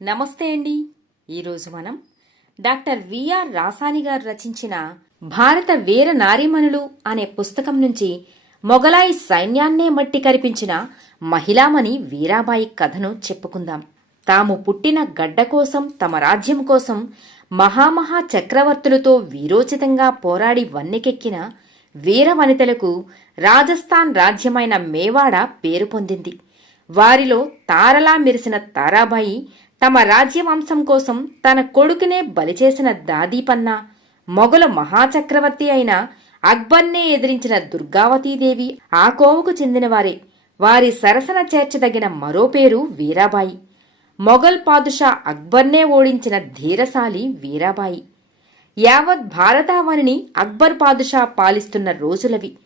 నమస్తే అండి. ఈరోజు మనం డాక్టర్ విఆర్ రాసాని గారు రచించిన భారత వీర నారీమణులు అనే పుస్తకం నుంచి మొఘలాయి సైన్యాన్నే మట్టి కరిపించిన మహిళామణి వీరాబాయి కథను చెప్పుకుందాం. తాము పుట్టిన గడ్డ కోసం తమ రాజ్యం కోసం మహామహా చక్రవర్తులతో వీరోచితంగా పోరాడి వన్నెకెక్కిన వీర వనితలకు రాజస్థాన్ రాజ్యమైన మేవాడ పేరు పొందింది. వారిలో తారలా మెరిసిన తారాబాయి తమ రాజ్యవంశం కోసం తన కొడుకునే బలిచేసిన దాదీపన్న మొఘల మహాచక్రవర్తి అయిన అక్బర్నే ఎదిరించిన దుర్గావతీదేవి ఆ కోవకు చెందినవారే. వారి సరసన చేర్చదగిన మరో పేరు వీరాబాయి. మొఘల్ పాదుషా అక్బర్నే ఓడించిన ధీరశాలి వీరాబాయి. యావత్ భారతావనిని అక్బర్ పాదుషా పాలిస్తున్న రోజులవి.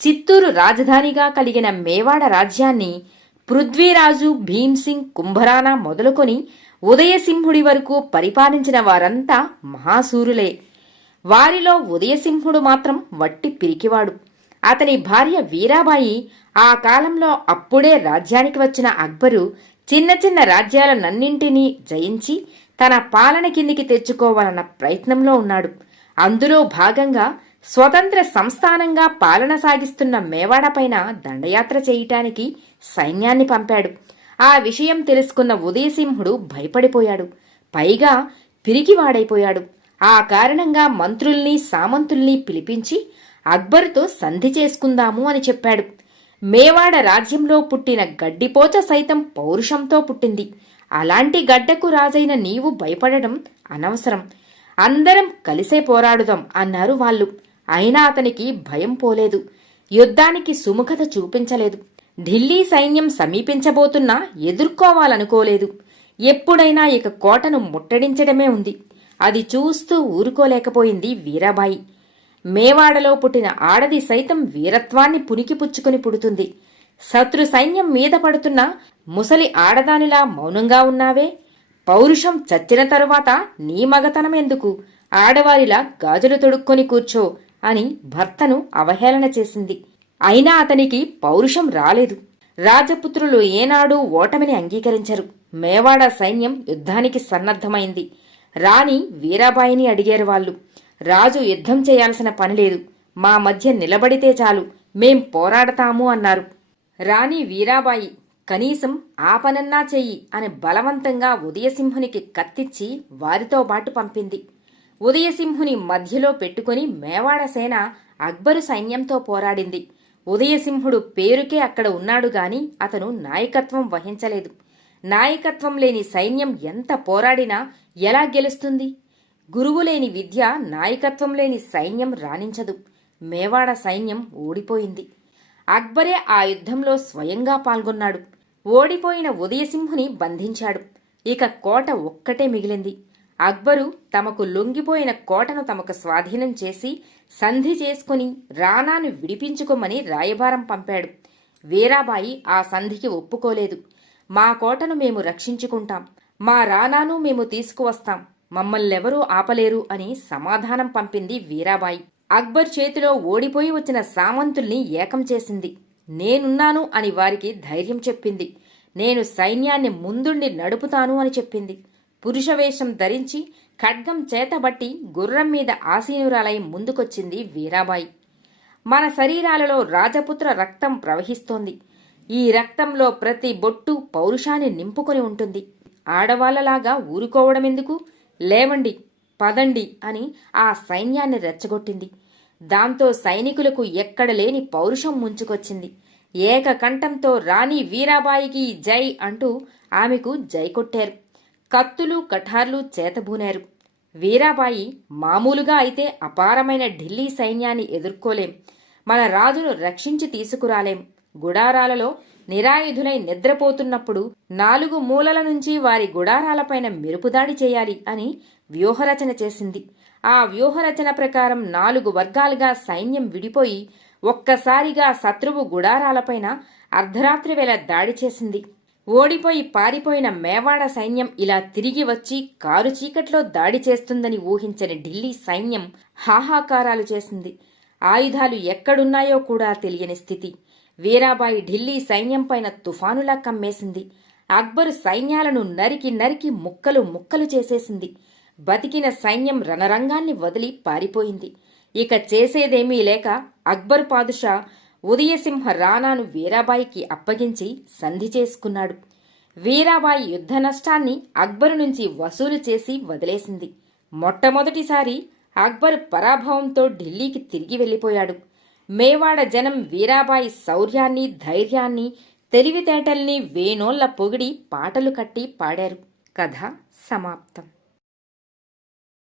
చిత్తూరు రాజధానిగా కలిగిన మేవాడ రాజ్యాన్ని పృథ్వీరాజు భీమ్సింగ్ కుంభరానా మొదలుకొని ఉదయసింహుడి వరకు పరిపాలించిన వారంతా మహాసూరులే వారిలో ఉదయసింహుడు మాత్రం వట్టి పిరికివాడు. అతని భార్య వీరాబాయి ఆ కాలంలో అప్పుడే రాజ్యానికి వచ్చిన అక్బరు చిన్న చిన్న రాజ్యాలనన్నింటినీ జయించి తన పాలన కిందికి తెచ్చుకోవాలన్న ప్రయత్నంలో ఉన్నాడు. అందులో భాగంగా స్వతంత్ర సంస్థానంగా పాలన సాగిస్తున్న మేవాడపైన దండయాత్ర చేయటానికి సైన్యాన్ని పంపాడు. ఆ విషయం తెలుసుకున్న ఉదయసింహుడు భయపడిపోయాడు. పైగా పిరికివాడైపోయాడు. ఆ కారణంగా మంత్రుల్ని సామంతుల్ని పిలిపించి అక్బరుతో సంధి చేసుకుందాము అని చెప్పాడు. మేవాడ రాజ్యంలో పుట్టిన గడ్డిపోచ సైతం పౌరుషంతో పుట్టింది. అలాంటి గడ్డకు రాజైన నీవు భయపడడం అనవసరం. అందరం కలిసే పోరాడుదాం అన్నారు వాళ్ళు. అయినా అతనికి భయం పోలేదు. యుద్ధానికి సుముఖత చూపించలేదు. ఢిల్లీ సైన్యం సమీపించబోతున్నా ఎదుర్కోవాలనుకోలేదు. ఎప్పుడైనా ఇక కోటను ముట్టడించడమే ఉంది. అది చూస్తూ ఊరుకోలేకపోయింది వీరాబాయి. మేవాడలో పుట్టిన ఆడది సైతం వీరత్వాన్ని పునికిపుచ్చుకుని పుడుతుంది. శత్రు సైన్యం మీద పడుతున్న ముసలి ఆడదానిలా మౌనంగా ఉన్నావే? పౌరుషం చచ్చిన తరువాత నీ మగతనం ఎందుకు ఆడవారిలా గాజులు తొడుక్కొని కూర్చో. అని భర్తను అవహేళన చేసింది. అయినా అతనికి పౌరుషం రాలేదు. రాజపుత్రులు ఏనాడూ ఓటమిని అంగీకరించరు. మేవాడ సైన్యం యుద్ధానికి సన్నద్ధమైంది. రాణి వీరాబాయిని అడిగారు వాళ్ళు. రాజు యుద్ధం చేయాల్సిన పనిలేదు మా మధ్య నిలబడితే చాలు. మేం పోరాడతాము అన్నారు. రాణి వీరాబాయి కనీసం ఆ పనన్నా చెయ్యి అని బలవంతంగా ఉదయసింహునికి కత్తిచ్చి వారితో పాటు పంపింది. ఉదయసింహుని మధ్యలో పెట్టుకుని మేవాడ సేన అక్బరు సైన్యంతో పోరాడింది. ఉదయసింహుడు పేరుకే అక్కడ ఉన్నాడు గాని అతను నాయకత్వం వహించలేదు. నాయకత్వం లేని సైన్యం ఎంత పోరాడినా ఎలా గెలుస్తుంది? గురువు లేని విద్య నాయకత్వం లేని సైన్యం రాణించదు. మేవాడ సైన్యం ఓడిపోయింది. అక్బరే ఆ యుద్ధంలో స్వయంగా పాల్గొన్నాడు. ఓడిపోయిన ఉదయసింహుని బంధించాడు. ఇక కోట ఒక్కటే మిగిలింది. అక్బరు తమకు లొంగిపోయిన కోటను తమకు స్వాధీనం చేసి సంధి చేసుకుని రానాను విడిపించుకోమని రాయబారం పంపాడు. వీరాబాయి ఆ సంధికి ఒప్పుకోలేదు. మా కోటను మేము రక్షించుకుంటాం. మా రాణాను మేము తీసుకువస్తాం. మమ్మల్నెవరూ ఆపలేరు అని సమాధానం పంపింది వీరాబాయి. అక్బర్ చేతిలో ఓడిపోయి వచ్చిన సామంతుల్ని ఏకం చేసింది. నేనున్నాను అని వారికి ధైర్యం చెప్పింది. నేను సైన్యాన్ని ముందుండి నడుపుతాను అని చెప్పింది. పురుషవేషం ధరించి ఖడ్గం చేతబట్టి గుర్రం మీద ఆసీనురాలై ముందుకొచ్చింది వీరాబాయి. మన శరీరాలలో రాజపుత్ర రక్తం ప్రవహిస్తోంది. ఈ రక్తంలో ప్రతి బొట్టు పౌరుషాన్ని నింపుకొని ఉంటుంది. ఆడవాళ్ళలాగా ఊరుకోవడమెందుకు? లేవండి పదండి అని ఆ సైన్యాన్ని రెచ్చగొట్టింది. దాంతో సైనికులకు ఎక్కడ లేని పౌరుషం ముంచుకొచ్చింది. ఏకకంఠంతో రాణి వీరాబాయికి జై అంటూ ఆమెకు జై కొట్టారు. కత్తులు కఠార్లు చేతబూనారు. వీరాబాయి మామూలుగా అయితే అపారమైన ఢిల్లీ సైన్యాన్ని ఎదుర్కోలేం. మన రాజును రక్షించి తీసుకురాలేం. గుడారాలలో నిరాయుధులై నిద్రపోతున్నప్పుడు నాలుగు మూలల నుంచి వారి గుడారాలపైన మెరుపుదాడి చేయాలి అని వ్యూహరచన చేసింది. ఆ వ్యూహరచన ప్రకారం నాలుగు వర్గాలుగా సైన్యం విడిపోయి ఒక్కసారిగా శత్రువు గుడారాలపైన అర్ధరాత్రి వేళ దాడి చేసింది. ఓడిపోయి పారిపోయిన మేవాడ సైన్యం ఇలా తిరిగి వచ్చి కారు చీకట్లో దాడి చేస్తుందని ఊహించని ఢిల్లీ సైన్యం హాహాకారాలు చేసింది. ఆయుధాలు ఎక్కడున్నాయో కూడా తెలియని స్థితి. వీరాబాయి ఢిల్లీ సైన్యం పైన తుఫానులా కమ్మేసింది. అక్బరు సైన్యాలను నరికి నరికి ముక్కలు ముక్కలు చేసేసింది. బతికిన సైన్యం రణరంగాన్ని వదిలి పారిపోయింది. ఇక చేసేదేమీ లేక అక్బర్ పాదుషా ఉదయసింహ రాణాను వీరాబాయికి అప్పగించి సంధి చేసుకున్నాడు. వీరాబాయి యుద్ధ నష్టాన్ని అక్బరు నుంచి వసూలు చేసి వదిలేసింది. మొట్టమొదటిసారి అక్బర్ పరాభవంతో ఢిల్లీకి తిరిగి వెళ్ళిపోయాడు. మేవాడ జనం వీరాబాయి శౌర్యాన్ని ధైర్యాన్ని తెలివితేటల్ని వేణోళ్ళ పొగిడి పాటలు కట్టి పాడారు. కథ సమాప్తం.